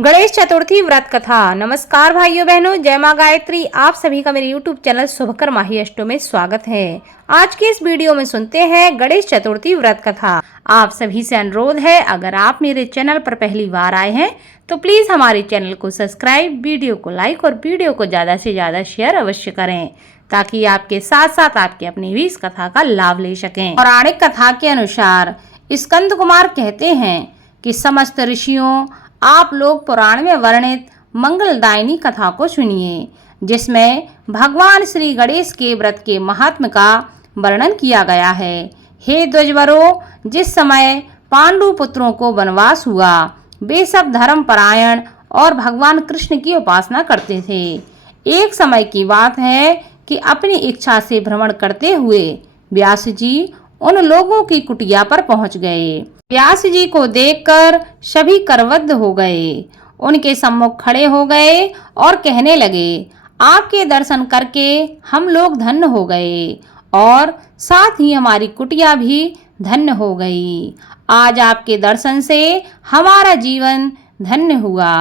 गणेश चतुर्थी व्रत कथा। नमस्कार भाइयों बहनों, जय माँ गायत्री। आप सभी का मेरे YouTube चैनल शुभकर माही अष्टो में स्वागत है। आज के इस वीडियो में सुनते हैं गणेश चतुर्थी व्रत कथा। आप सभी से अनुरोध है, अगर आप मेरे चैनल पर पहली बार आए हैं तो प्लीज हमारे चैनल को सब्सक्राइब, वीडियो को लाइक और वीडियो को ज्यादा से ज्यादा शेयर अवश्य करें, ताकि आपके साथ साथ आपके अपने भी इस कथा का लाभ ले सकें। पौराणिक कथा के अनुसार स्कंद कुमार कहते हैं कि समस्त ऋषियों, आप लोग पुराण में वर्णित मंगलदायिनी कथा को सुनिए, जिसमें भगवान श्री गणेश के व्रत के महात्म का वर्णन किया गया है। हे द्विजवरों, जिस समय पांडु पुत्रों को वनवास हुआ, वे सब धर्म परायण और भगवान कृष्ण की उपासना करते थे। एक समय की बात है कि अपनी इच्छा से भ्रमण करते हुए व्यास जी उन लोगों की कुटिया पर पहुंच गए। व्यास जी को देखकर सभी करवद्ध हो गए, उनके सम्मुख खड़े हो गए और कहने लगे, आपके दर्शन करके हम लोग धन्य हो गए और साथ ही हमारी कुटिया भी धन्य हो गई। आज आपके दर्शन से हमारा जीवन धन्य हुआ।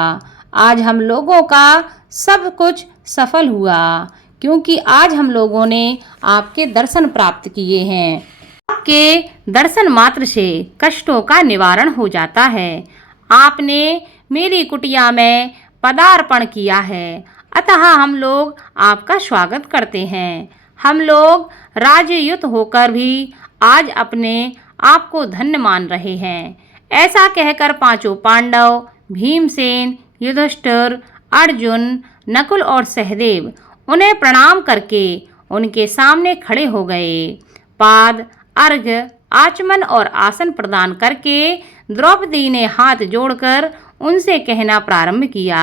आज हम लोगों का सब कुछ सफल हुआ, क्योंकि आज हम लोगों ने आपके दर्शन प्राप्त किए हैं। आपके दर्शन मात्र से कष्टों का निवारण हो जाता है। आपने मेरी कुटिया में पदार्पण किया है, अतः हम लोग आपका स्वागत करते हैं। हम लोग राजयुत होकर भी आज अपने आप को धन्य मान रहे हैं। ऐसा कहकर पांचों पांडव भीमसेन, युधिष्ठिर, अर्जुन, नकुल और सहदेव उन्हें प्रणाम करके उनके सामने खड़े हो गए। पाद, अर्घ्य, आचमन और आसन प्रदान करके द्रौपदी ने हाथ जोड़कर उनसे कहना प्रारंभ किया,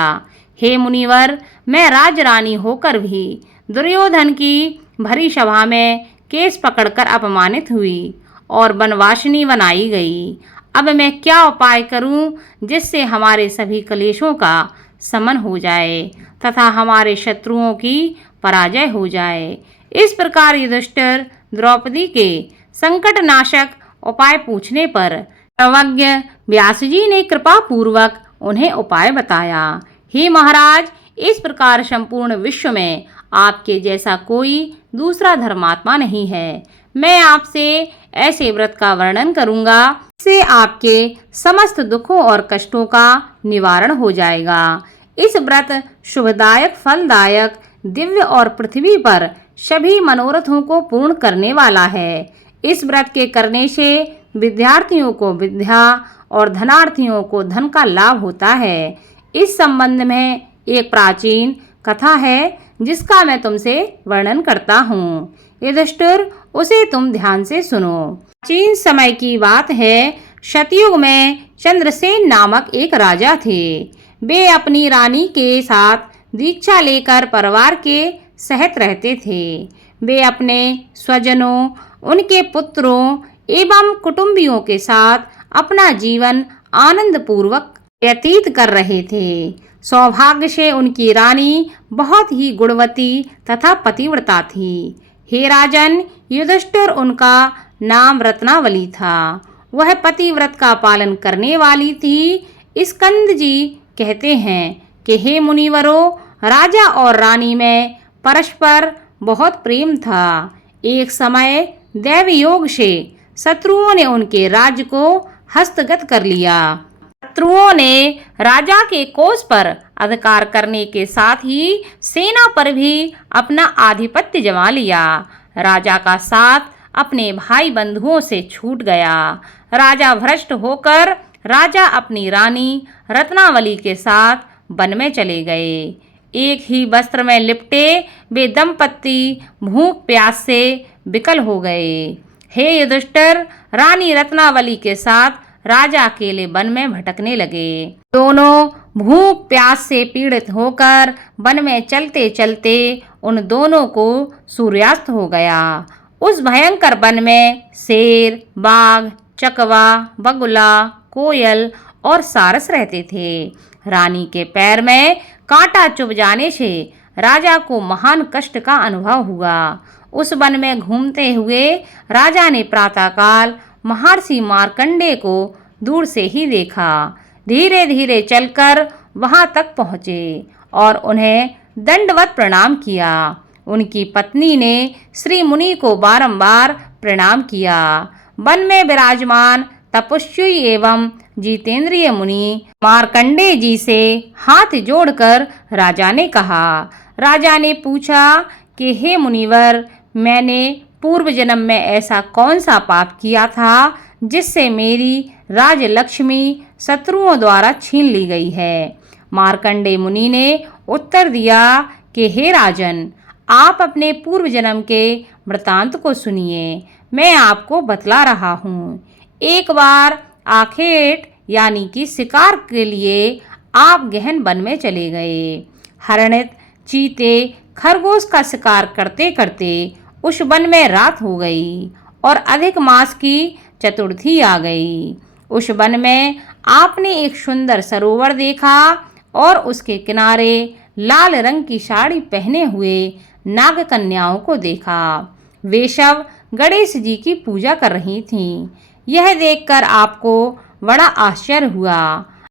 हे मुनिवर, मैं राजरानी होकर भी दुर्योधन की भरी सभा में केस पकड़कर अपमानित हुई और वनवासिनी बनाई गई। अब मैं क्या उपाय करूं जिससे हमारे सभी क्लेशों का शमन हो जाए तथा हमारे शत्रुओं की पराजय हो जाए। इस प्रकार युधिष्ठिर द्रौपदी के संकट नाशक उपाय पूछने पर सर्वज्ञ व्यास जी ने कृपा पूर्वक उन्हें उपाय बताया। हे महाराज, इस प्रकार संपूर्ण विश्व में आपके जैसा कोई दूसरा धर्मात्मा नहीं है। मैं आपसे ऐसे व्रत का वर्णन करूंगा जिससे आपके समस्त दुखों और कष्टों का निवारण हो जाएगा। इस व्रत शुभदायक, फलदायक, दिव्य और पृथ्वी पर सभी मनोरथों को पूर्ण करने वाला है। इस व्रत के करने से विद्यार्थियों को विद्या और धनार्थियों को धन का लाभ होता है। इस संबंध में एक प्राचीन कथा है जिसका मैं तुमसे वर्णन करता हूँ। युधिष्ठिर, उसे तुम ध्यान से सुनो। प्राचीन समय की बात है। सतयुग में चंद्रसेन नामक एक राजा थे। वे अपनी रानी के साथ दीक्षा लेकर परिवार के सहित रहते थे। वे अपने स्वजनों, उनके पुत्रों एवं कुटुंबियों के साथ अपना जीवन आनंद पूर्वक व्यतीत कर रहे थे। सौभाग्य से उनकी रानी बहुत ही गुणवती तथा पतिव्रता थी। हे राजन, युधिष्ठिर उनका नाम रत्नावली था। वह पतिव्रत का पालन करने वाली थी। स्कंद जी कहते हैं कि हे मुनिवरों, राजा और रानी में परस्पर बहुत प्रेम था। एक समय दैव योग से शत्रुओं ने उनके राज्य को हस्तगत कर लिया। शत्रुओं ने राजा के कोष पर अधिकार करने के साथ ही सेना पर भी अपना आधिपत्य जमा लिया। राजा का साथ अपने भाई बंधुओं से छूट गया। राजा भ्रष्ट होकर राजा अपनी रानी रत्नावली के साथ वन में चले गए। एक ही वस्त्र में लिपटे वे दंपत्ति भूख प्यास से विकल हो गए। हे युधिष्ठिर, रानी रत्नावली के साथ राजा अकेले वन में भटकने लगे। दोनों भूख प्यास से पीड़ित होकर वन में चलते चलते उन दोनों को सूर्यास्त हो गया। उस भयंकर वन में शेर, बाघ, चकवा, बगुला, कोयल और सारस रहते थे। रानी के पैर में कांटा चुभ जाने से राजा को महान कष्ट का अनुभव हुआ। उस वन में घूमते हुए राजा ने प्रातःकाल महर्षि मार्कंडेय को दूर से ही देखा। धीरे धीरे चलकर वहां तक पहुँचे और उन्हें दंडवत प्रणाम किया। उनकी पत्नी ने श्री मुनि को बारंबार प्रणाम किया। वन में विराजमान तपस्वी एवं जितेंद्रिय मुनि मार्कंडेय जी से हाथ जोड़कर राजा ने कहा। राजा ने पूछा कि हे मुनिवर, मैंने पूर्व जन्म में ऐसा कौन सा पाप किया था जिससे मेरी राजलक्ष्मी शत्रुओं द्वारा छीन ली गई है। मार्कंडेय मुनि ने उत्तर दिया कि हे राजन, आप अपने पूर्व जन्म के वृतांत को सुनिए। मैं आपको बतला रहा हूँ। एक बार आखेट यानी कि शिकार के लिए आप गहन वन में चले गए। हरिण, चीते, खरगोश का शिकार करते करते उस वन में रात हो गई और अधिक मास की चतुर्थी आ गई। उस वन में आपने एक सुंदर सरोवर देखा और उसके किनारे लाल रंग की साड़ी पहने हुए नाग कन्याओं को देखा। वे सब गणेश जी की पूजा कर रही थीं। यह देखकर आपको बड़ा आश्चर्य हुआ।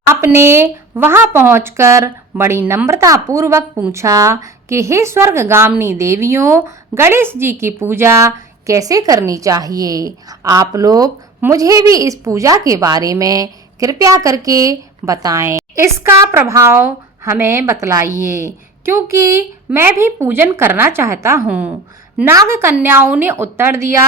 आपने वहां पहुंचकर बड़ी नम्रता पूर्वक पूछा कि हे स्वर्गगामिनी देवियों, गणेश जी की पूजा कैसे करनी चाहिए? आप लोग मुझे भी इस पूजा के बारे में कृपया करके बताएं। इसका प्रभाव हमें बतलाइए, क्योंकि मैं भी पूजन करना चाहता हूँ। नाग कन्याओं ने उत्तर दिया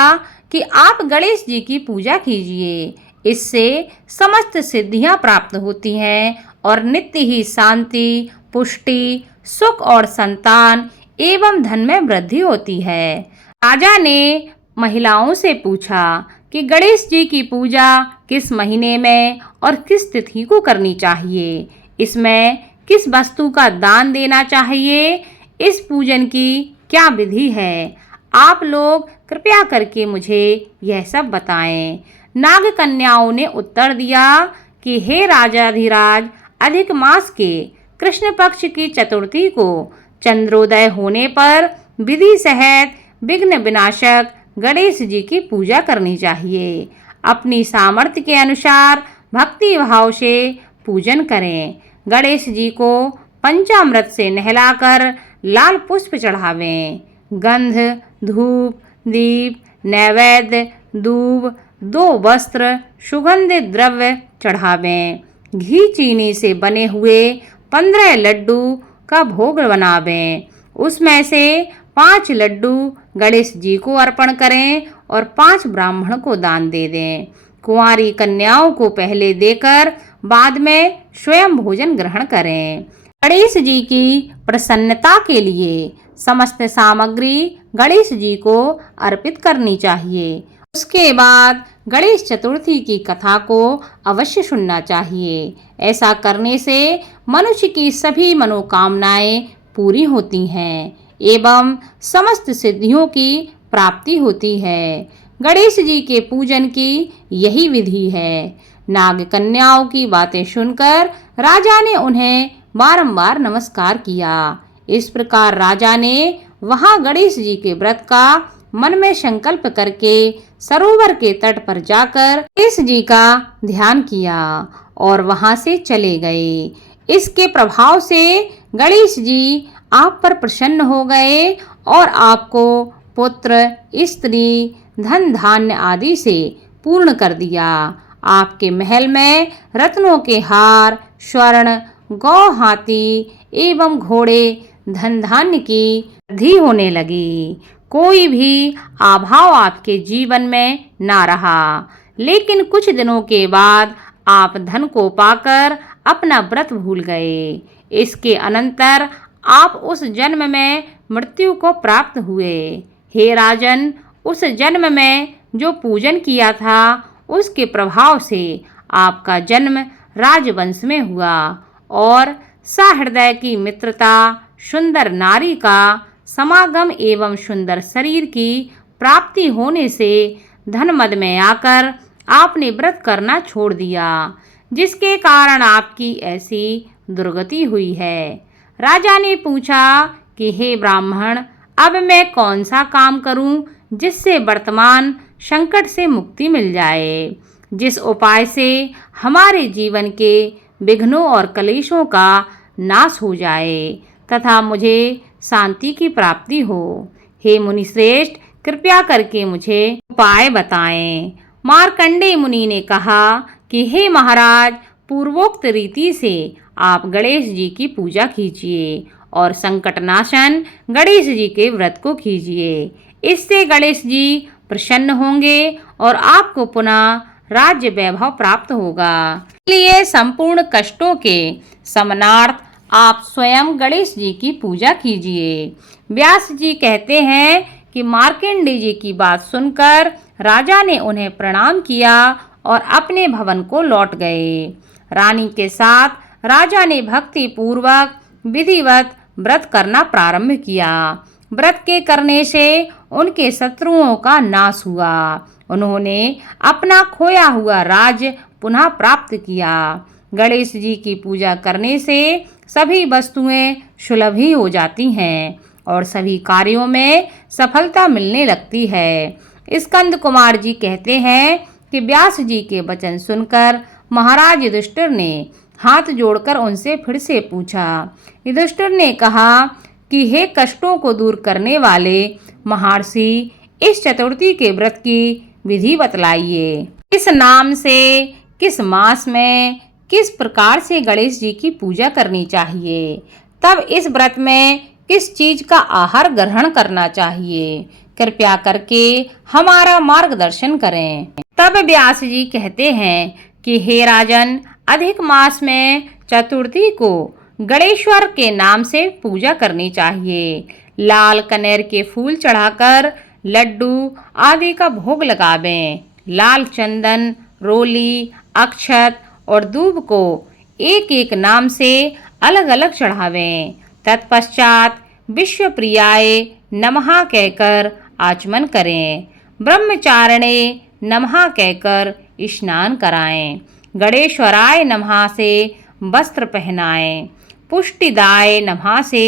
कि आप गणेश जी की पूजा कीजिए। इससे समस्त सिद्धियां प्राप्त होती हैं और नित्य ही शांति, पुष्टि, सुख और संतान एवं धन में वृद्धि होती है। राजा ने महिलाओं से पूछा कि गणेश जी की पूजा किस महीने में और किस तिथि को करनी चाहिए? इसमें किस वस्तु का दान देना चाहिए? इस पूजन की क्या विधि है? आप लोग कृपया करके मुझे यह सब बताएं। नाग कन्याओं ने उत्तर दिया कि हे राजाधिराज, अधिक मास के कृष्ण पक्ष की चतुर्थी को चंद्रोदय होने पर विधि सहित विघ्न विनाशक गणेश जी की पूजा करनी चाहिए। अपनी सामर्थ्य के अनुसार भक्ति भाव से पूजन करें। गणेश जी को पंचामृत से नहलाकर लाल पुष्प चढ़ावें। गंध, धूप, दीप, नैवेद्य, दूब, 2 वस्त्र, सुगंधित द्रव्य चढ़ावें। घी चीनी से बने हुए 15 लड्डू का भोग बनावें। उसमें से 5 लड्डू गणेश जी को अर्पण करें और 5 ब्राह्मण को दान दे दें। कुंवारी कन्याओं को पहले देकर बाद में स्वयं भोजन ग्रहण करें। गणेश जी की प्रसन्नता के लिए समस्त सामग्री गणेश जी को अर्पित करनी चाहिए। उसके बाद गणेश चतुर्थी की कथा को अवश्य सुनना चाहिए। ऐसा करने से मनुष्य की सभी मनोकामनाएं पूरी होती हैं एवं समस्त सिद्धियों की प्राप्ति होती है। गणेश जी के पूजन की यही विधि है। नाग कन्याओं की बातें सुनकर राजा ने उन्हें बारंबार नमस्कार किया। इस प्रकार राजा ने वहां गणेश जी के व्रत का मन में संकल्प करके सरोवर के तट पर जाकर गणेश जी का ध्यान किया और वहां से चले गए। इसके प्रभाव से गणेश जी आप पर प्रसन्न हो गए और आपको पुत्र, स्त्री, धन धान्य आदि से पूर्ण कर दिया। आपके महल में रत्नों के हार, स्वर्ण, गौ, हाथी एवं घोड़े, धन धान्य की वृद्धि होने लगी। कोई भी अभाव आपके जीवन में ना रहा। लेकिन कुछ दिनों के बाद आप धन को पाकर अपना व्रत भूल गए। इसके अनंतर आप उस जन्म में मृत्यु को प्राप्त हुए। हे राजन, उस जन्म में जो पूजन किया था उसके प्रभाव से आपका जन्म राजवंश में हुआ और सहृदय की मित्रता, सुंदर नारी का समागम एवं सुंदर शरीर की प्राप्ति होने से धनमद में आकर आपने व्रत करना छोड़ दिया, जिसके कारण आपकी ऐसी दुर्गति हुई है। राजा ने पूछा कि हे ब्राह्मण, अब मैं कौन सा काम करूं जिससे वर्तमान संकट से मुक्ति मिल जाए, जिस उपाय से हमारे जीवन के विघ्नों और कलेशों का नाश हो जाए तथा मुझे शांति की प्राप्ति हो। हे मुनि श्रेष्ठ, कृपया करके मुझे उपाय बताएं। मार्कंडेय मुनि ने कहा कि हे महाराज, पूर्वोक्त रीति से आप गणेश जी की पूजा कीजिए और संकटनाशन गणेश जी के व्रत को कीजिए। इससे गणेश जी प्रसन्न होंगे और आपको पुनः राज्य वैभव प्राप्त होगा। इसलिए संपूर्ण कष्टों के शमनार्थ आप स्वयं गणेश जी की पूजा कीजिए। व्यास जी कहते हैं कि मार्कंडेय जी की बात सुनकर राजा ने उन्हें प्रणाम किया और अपने भवन को लौट गए। रानी के साथ राजा ने भक्ति पूर्वक विधिवत व्रत करना प्रारंभ किया। व्रत के करने से उनके शत्रुओं का नाश हुआ। उन्होंने अपना खोया हुआ राज्य पुनः प्राप्त किया। गणेश जी की पूजा करने से सभी वस्तुएं सुलभ ही हो जाती हैं और सभी कार्यों में सफलता मिलने लगती है। स्कंद कुमार जी कहते हैं कि व्यास जी के वचन सुनकर महाराज युधिष्ठिर ने हाथ जोड़कर उनसे फिर से पूछा। युधिष्ठिर ने कहा कि हे कष्टों को दूर करने वाले महर्षि, इस चतुर्थी के व्रत की विधि बतलाइए। किस नाम से, किस मास में, किस प्रकार से गणेश जी की पूजा करनी चाहिए, तब इस व्रत में किस चीज का आहार ग्रहण करना चाहिए, कृपया करके हमारा मार्गदर्शन करें। तब व्यास जी कहते हैं कि हे राजन, अधिक मास में चतुर्थी को गणेश्वर के नाम से पूजा करनी चाहिए। लाल कनेर के फूल चढ़ाकर लड्डू आदि का भोग लगावें। लाल चंदन, रोली, अक्षत और दूब को एक एक नाम से अलग अलग चढ़ावें। तत्पश्चात विश्व प्रियाय नमः कहकर आचमन करें। ब्रह्मचारिणे नमः कहकर स्नान कराएं। गणेश्वराय नमः से वस्त्र पहनाएं। पुष्टिदाय नमः से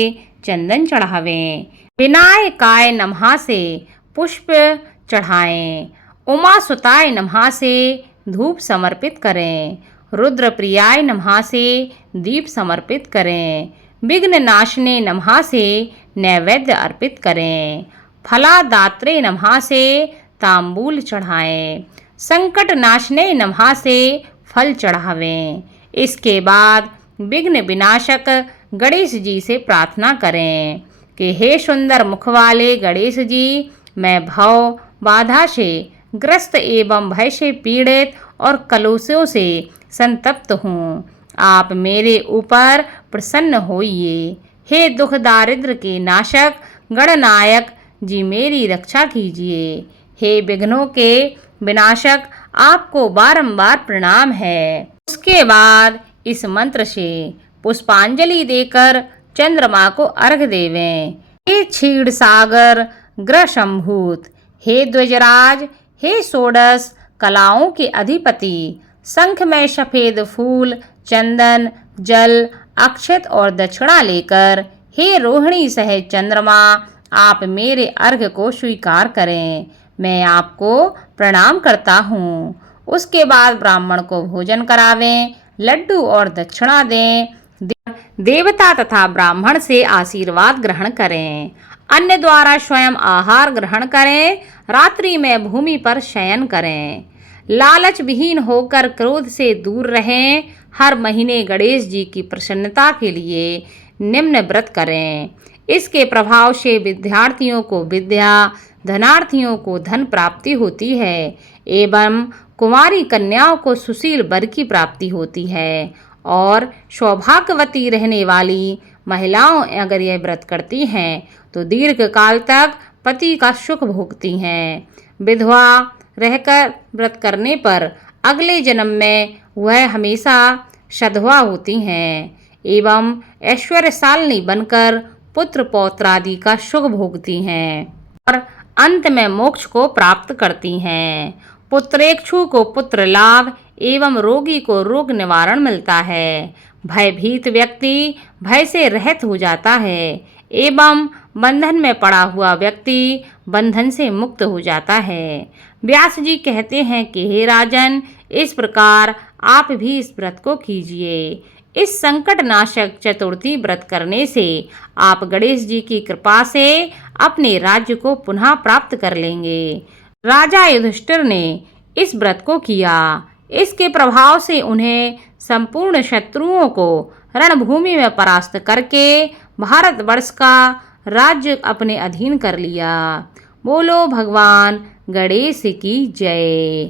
चंदन चढ़ावें। विनायकाय नमः से पुष्प चढ़ाएं। उमासुताय नमः से धूप समर्पित करें। रुद्रप्रियाय नमः से दीप समर्पित करें। विघ्न नाशने नमः से नैवेद्य अर्पित करें। फलादात्रे नमः से तांबूल चढ़ाएं। संकट नाशने नमः से फल चढ़ावें। इसके बाद विघ्न विनाशक गणेश जी से प्रार्थना करें कि हे सुंदर मुख वाले गणेश जी, मैं भव बाधा से ग्रस्त एवं भय से पीड़ित और कलुषों से संतप्त हूँ। आप मेरे ऊपर प्रसन्न होइए। हे दुख दारिद्र के नाशक गणनायक जी, मेरी रक्षा कीजिए। हे विघ्नों के विनाशक, आपको बारंबार प्रणाम है। उसके बाद इस मंत्र से पुष्पांजलि देकर चंद्रमा को अर्घ देवें। हे क्षीर सागर ग्रह संभूत, हे द्विजराज, हे षोडश कलाओं के अधिपति, शंख में सफेद फूल, चंदन, जल, अक्षत और दक्षिणा लेकर हे रोहिणी सहित चंद्रमा, आप मेरे अर्घ को स्वीकार करें। मैं आपको प्रणाम करता हूँ। उसके बाद ब्राह्मण को भोजन करावें, लड्डू और दक्षिणा दें। देवता तथा ब्राह्मण से आशीर्वाद ग्रहण करें। अन्य द्वारा स्वयं आहार ग्रहण करें। रात्रि में भूमि पर शयन करें। लालच विहीन होकर क्रोध से दूर रहें। हर महीने गणेश जी की प्रसन्नता के लिए निम्न व्रत करें। इसके प्रभाव से विद्यार्थियों को विद्या, धनार्थियों को धन प्राप्ति होती है एवं कुंवारी कन्याओं को सुशील वर की प्राप्ति होती है और सौभाग्यवती रहने वाली महिलाओं अगर यह व्रत करती हैं तो दीर्घ काल तक पति का सुख भोगती हैं। विधवा रहकर व्रत करने पर अगले जन्म में वह हमेशा सधवा होती हैं एवं ऐश्वर्यशालिनी बनकर पुत्र पौत्र आदि का सुख भोगती हैं और अंत में मोक्ष को प्राप्त करती हैं। पुत्रेक्षु को पुत्र लाभ एवं रोगी को रोग निवारण मिलता है। भयभीत व्यक्ति भय से रहित हो जाता है एवं बंधन में पड़ा हुआ व्यक्ति बंधन से मुक्त हो जाता है। व्यास जी कहते हैं कि हे राजन, इस प्रकार आप भी इस व्रत को कीजिए। इस संकट नाशक चतुर्थी व्रत करने से आप गणेश जी की कृपा से अपने राज्य को पुनः प्राप्त कर लेंगे। राजा युधिष्ठिर ने इस व्रत को किया। इसके प्रभाव से उन्हें संपूर्ण शत्रुओं को रणभूमि में परास्त करके भारतवर्ष का राज्य अपने अधीन कर लिया। बोलो भगवान गणेश की जय।